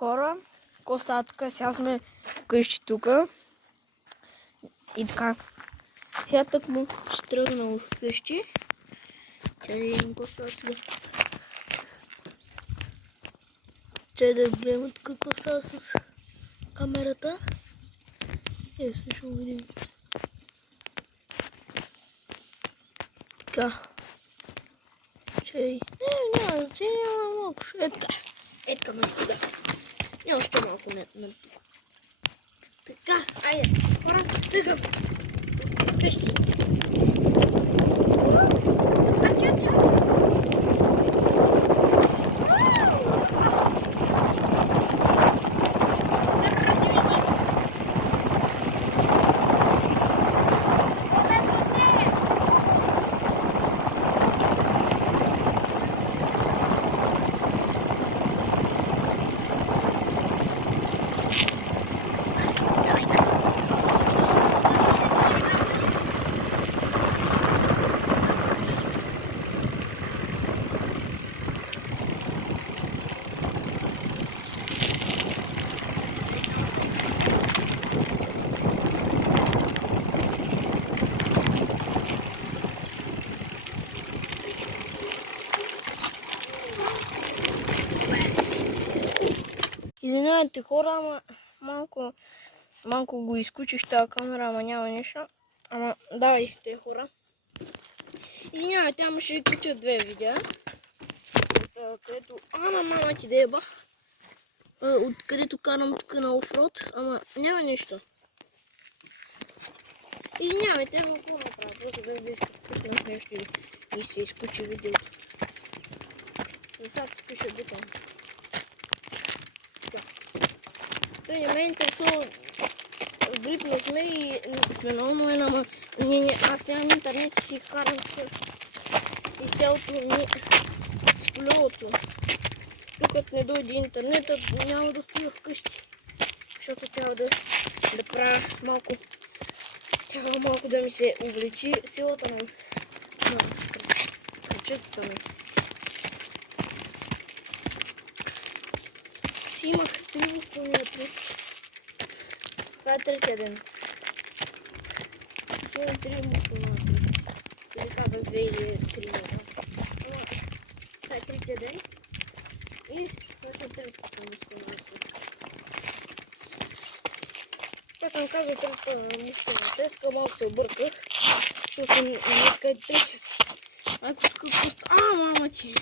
хора, коста тук, сега сме къщи тук. И така. Сега тък му ще тръгна от къщи. Чай да видим какво става сега. Чай да гледам тук какво става с камерата. И сега ще видим. Така. Чай. Няма значение, няма малко. Етка ме стига. Не още малко не тук. Така, айде, хора, тръгвам. Къщи. Извинявайте хора, ама малко го изключих тази камера, ама няма нещо. Ама давайте хора. Извинявайте, ама ще ви включа две видеа. Където... мама ти деба. Откъдето карам тук на офроуд, ама няма нищо. Извинявайте, ама какво направя? Просто без да изключна нещо и се изключи видеото. Сега тук ще дупам. Той не ме интересува, грип не сме и сме на онлайн, ама аз нямам интернет и си карам и селото ми с колелото. Докато не дойде интернетът, няма да стоя вкъщи, защото трябва да правя малко, да ми се увеличи силата на кръчетата ми. Си имах 3 мускулни. Това е третия ден. Имам 3 мускулни. Или казах 2 или 3 дена. Това е третия ден. И това е третата мускулна. Как съм казал третата мускулна теска, малко се обърках, защото днеска е третия си. Ако тук мама ти!